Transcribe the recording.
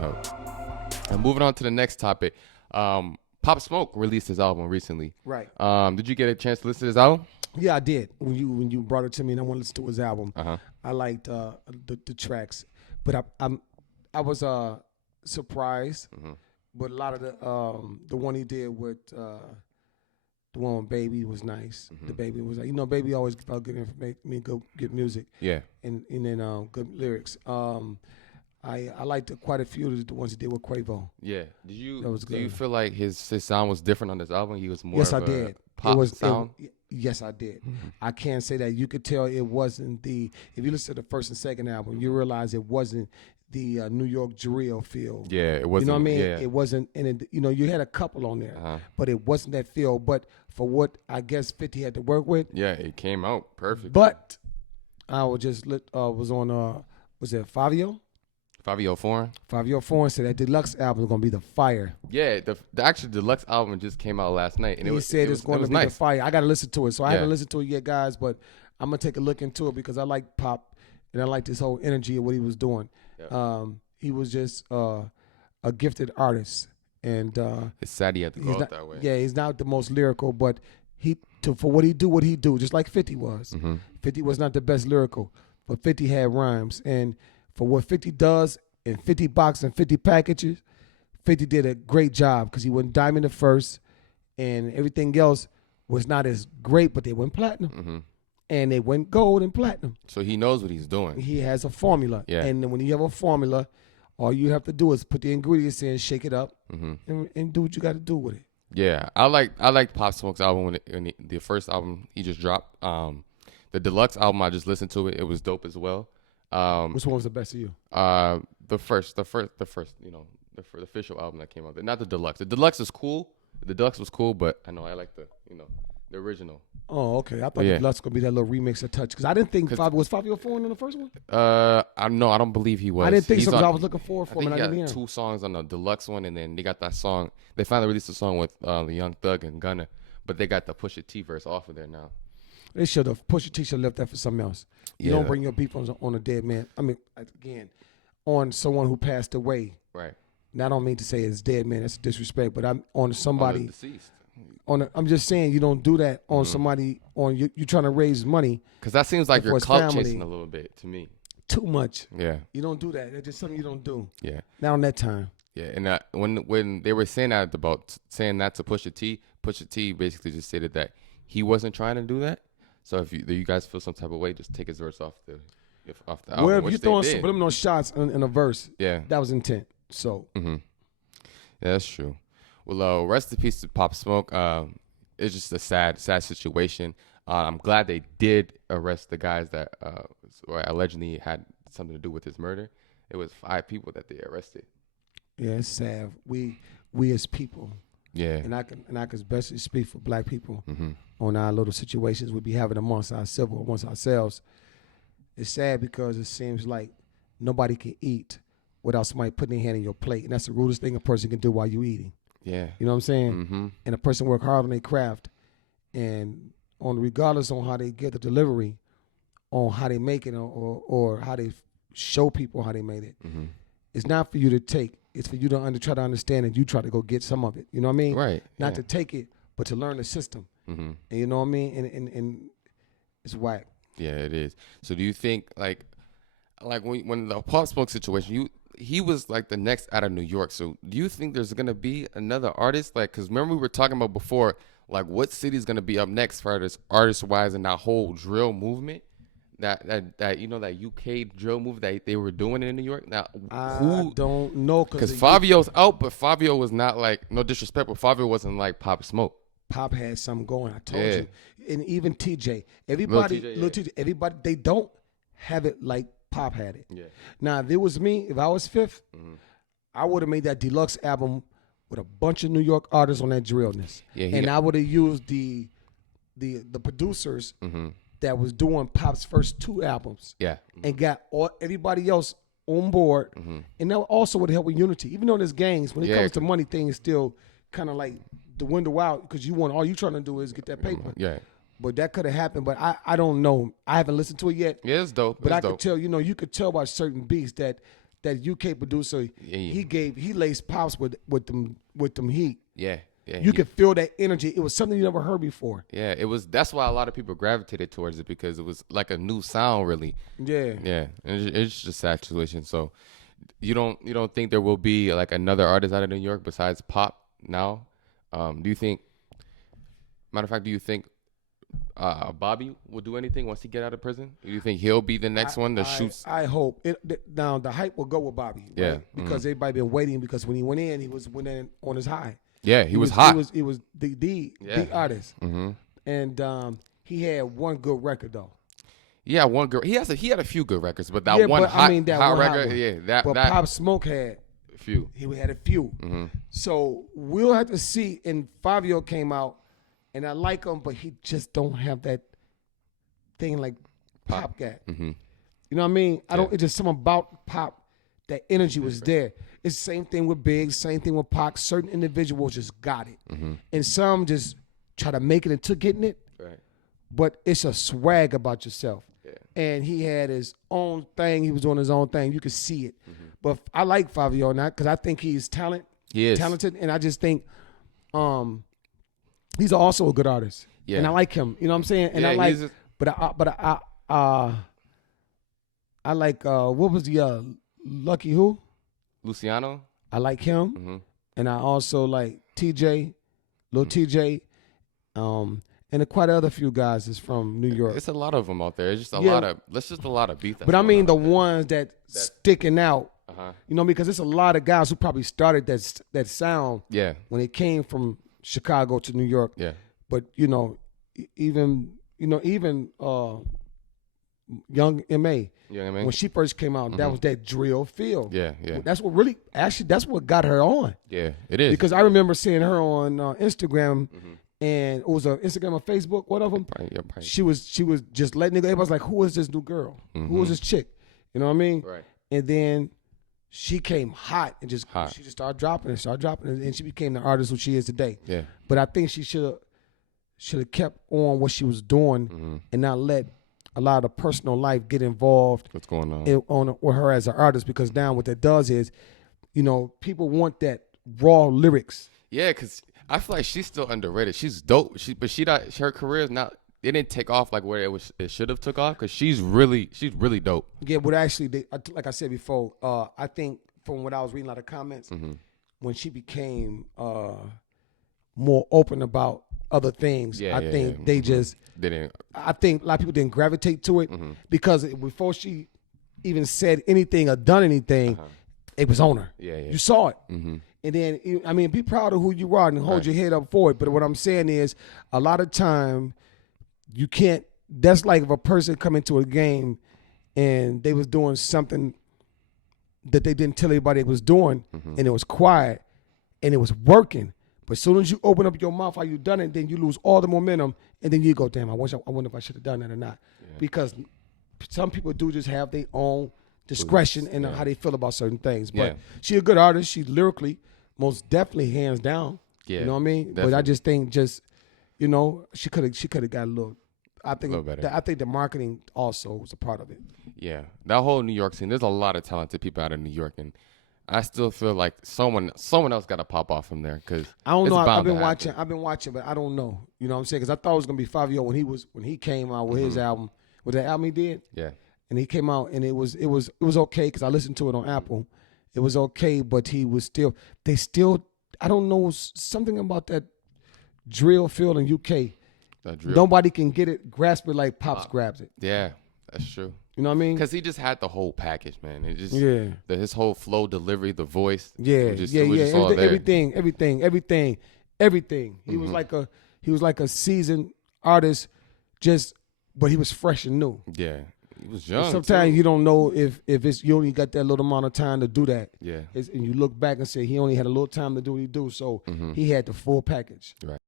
Oh. And moving on to the next topic. Pop Smoke released his album recently. Right. Did you get a chance to listen to his album? Yeah, I did. When you brought it to me and I wanted to listen to his album, Uh-huh. I liked the tracks, but I was surprised. Mm-hmm. But a lot of the one he did with the one with Baby was nice. Mm-hmm. The Baby was like, Baby always felt good information, good music. Yeah. And then good lyrics. I liked quite a few of the ones he did with Quavo. Yeah. That was Do you good. feel like his sound was different on this album? He was more Yes, of I a did. pop sound? Yes, I did. Mm-hmm. I can't say that. You could tell it wasn't if you listen to the first and second album, you realize it wasn't the New York drill feel. Yeah, it wasn't. You know what I mean? Yeah. It wasn't, and you had a couple on there, Uh-huh. but it wasn't that feel. But for what I guess 50 had to work with. Yeah, it came out perfect. But I was just was on was it Fabio? Fabio Foreign? Fabio Foreign said that deluxe album is gonna be the fire. Yeah, the actual deluxe album just came out last night, and He said it's going to be nice. the fire. I got to listen to it, so I Yeah. haven't listened to it yet, guys. But I'm gonna take a look into it because I like pop and I like this whole energy of what he was doing. Yeah. He was just a gifted artist, and It's sad he had to go he's out not, that way. yeah, he's not the most lyrical, but for what he do, just like 50 was. Mm-hmm. 50 was not the best lyrical, but 50 had rhymes, and for what 50 does in 50 box and 50 packages, 50 did a great job because he went diamond at first, and everything else was not as great, but they went platinum, Mm-hmm. and they went gold and platinum. So he knows what he's doing. He has a formula, Yeah. and then when you have a formula, all you have to do is put the ingredients in, shake it up, Mm-hmm. and do what you got to do with it. Yeah, I like Pop Smoke's album when the first album he just dropped. The deluxe album I just listened to it. It was dope as well. Which one was the best of you? The first, the official album that came out. Not the deluxe. The deluxe is cool. The deluxe was cool, but I know I like the original. Oh, okay. I thought Yeah. the deluxe gonna be that little remix of Touch because I didn't think was Fabio Foreign in the first one. I don't believe he was. I didn't think He's so because on- I was looking forward I for him think and I he didn't got hear him. 2 songs on the deluxe one, and then they got that song. They finally released a song with the Young Thug and Gunna, but they got the Pusha T verse off of there now. They should have. Pusha T should have left that for something else. You Yeah. don't bring your beef on a dead man. I mean, again, on someone who passed away. Right. Now, I don't mean to say it's dead man. That's disrespect. But I'm on On the somebody. deceased. I'm just saying you don't do that on somebody. On you trying to raise money Because that seems like for you're his clout family. chasing a little bit to me. too much. Yeah. You don't do that. It's just something you don't do. Yeah. Not on that time. Yeah. And when they were saying that to Pusha T basically just stated that he wasn't trying to do that. So if you guys feel some type of way, just take his verse off the album. Wherever which you they throwing did. subliminal shots in a verse, Yeah. that was intent. So Mm-hmm. Yeah, that's true. Well, rest in peace to Pop Smoke. It's just a sad situation. I'm glad they did arrest the guys that allegedly had something to do with his murder. It was 5 people that they arrested. yeah, it's sad. We as people, Yeah. and I can especially speak for black people Mm-hmm. on our little situations we be having amongst ourselves. It's sad because it seems like nobody can eat without somebody putting their hand in your plate, and that's the rudest thing a person can do while you eating. Yeah. You know what I'm saying? Mm-hmm. And a person work hard on their craft, and regardless on how they get the delivery, on how they make it, or how they show people how they made it. Mm-hmm. It's not for you to take. It's for you to try to understand, and you try to go get some of it. You know what I mean? Right. Not yeah. to take it, but to learn the system. Mm-hmm. And you know what I mean? And it's whack. Yeah, it is. So do you think like when the Pop Smoke situation, he was like the next out of New York. So do you think there's gonna be another artist? Like, cause remember we were talking about before, like what city's gonna be up next for artist wise in that whole drill movement, that that UK drill movement that they were doing in New York. Now I don't know because Fabio's out, but Fabio was not like, no disrespect, but Fabio wasn't like Pop Smoke. Pop had something going. I told Yeah. you, and even TJ, everybody, Lil TJ, TJ, everybody, they don't have it like Pop had it. Yeah. Now, if it was me, if I was fifth, Mm-hmm. I would have made that deluxe album with a bunch of New York artists on that drillness, Yeah, and I would have used the producers Mm-hmm. that was doing Pop's first 2 albums, Yeah. and got everybody else on board, Mm-hmm. and that also would help with unity. Even though there's gangs, when it Yeah, comes to money, thing is still kind of like the window out because all you trying to do is get that paper. Yeah. But that could have happened. But I don't know. I haven't listened to it yet. Yeah, it's dope. But it's I dope. could tell, you could tell by certain beats that that UK producer, he laced Pops with them heat. Yeah. Yeah, You could feel that energy. It was something you never heard before. Yeah, it was. That's why a lot of people gravitated towards it because it was like a new sound, really. Yeah. Yeah, it's just a sad situation. So, you don't think there will be like another artist out of New York besides Pop now? Do you think? Matter of fact, do you think Bobby will do anything once he get out of prison? Do you think he'll be the next one that shoots? I hope. Now the hype will go with Bobby. Right? Yeah, because everybody been waiting. Because when he went in on his high. Yeah, he was hot. He was the artist, and he had one good record though. Yeah, one good. He had a few good records, but that one hot record, that Pop Smoke had a few. He had a few. So we'll have to see. And Fabio came out, and I like him, but he just don't have that thing like Pop got. You know what I mean? I don't. It's just something about Pop. That energy was there. It's the same thing with Big, same thing with Pac. Certain individuals just got it. And some just try to make it into getting it. Right. But it's a swag about yourself. Yeah. And he had his own thing. He was doing his own thing. You could see it. But I like Fabio now because I think he's talented. He is. Talented. And I just think he's also a good artist. Yeah. And I like him. You know what I'm saying? And I like, I like, what was the Lucky who? Luciano. I like him, and I also like TJ, Lil TJ, and quite other few guys is from New York. It's a lot of them out there. It's just a lot of. That's just a lot of beef. But I mean the ones that sticking out. You know, because there's a lot of guys who probably started that sound. Yeah. When they came from Chicago to New York. Yeah. But even Young M.A. Yeah, I mean, when she first came out, that was that drill feel. Yeah. That's what got her on. Yeah, it is. Because I remember seeing her on Instagram, and it was on Instagram or Facebook, one of them. Probably. She was just letting it go. Everybody's like, who is this new girl? Who is this chick? You know what I mean? Right. And then she came hot and she just started dropping it, and she became the artist who she is today. Yeah. But I think she should have kept on what she was doing and not let a lot of personal life get involved. What's going on with her as an artist? Because now what that does is, people want that raw lyrics. Yeah, because I feel like she's still underrated. She's dope. Her career is not. It didn't take off like where it should have took off because she's really dope. Yeah, but actually, like I said before, I think from what I was reading a lot of comments, when she became more open about other things, I think they just didn't. I think a lot of people didn't gravitate to it because before she even said anything or done anything, it was on her. Yeah. You saw it. And then, be proud of who you are and hold your head up for it. But what I'm saying is, a lot of time, you can't. That's like if a person come into a game and they was doing something that they didn't tell anybody it was doing, and it was quiet, and it was working. But as soon as you open up your mouth how you done it, then you lose all the momentum, and then you go, damn, I wonder if I should have done that or not. Yeah. Because some people do just have their own discretion in how they feel about certain things. But she's a good artist. She's lyrically, most definitely hands down. Yeah. You know what I mean? Definitely. But I just think she could have got a little. I think the marketing also was a part of it. Yeah, that whole New York scene. There's a lot of talented people out of New York, and I still feel like someone else got to pop off from there because I don't know. I've been watching, but I don't know. You know what I'm saying? Because I thought it was gonna be Fabio when he came out with his album, with the album he did. Yeah. And he came out and it was okay because I listened to it on Apple. It was okay, but he was still. I don't know, something about that drill feel in UK. Nobody can grasp it like Pops grabs it. Yeah, that's true. You know what I mean? Because he just had the whole package, man. It just his whole flow, delivery, the voice. Everything. He was like a seasoned artist, but he was fresh and new. Yeah, he was young. Sometimes you don't know if it's you only got that little amount of time to do that. Yeah, and you look back and say he only had a little time to do what he do, so he had the full package. Right.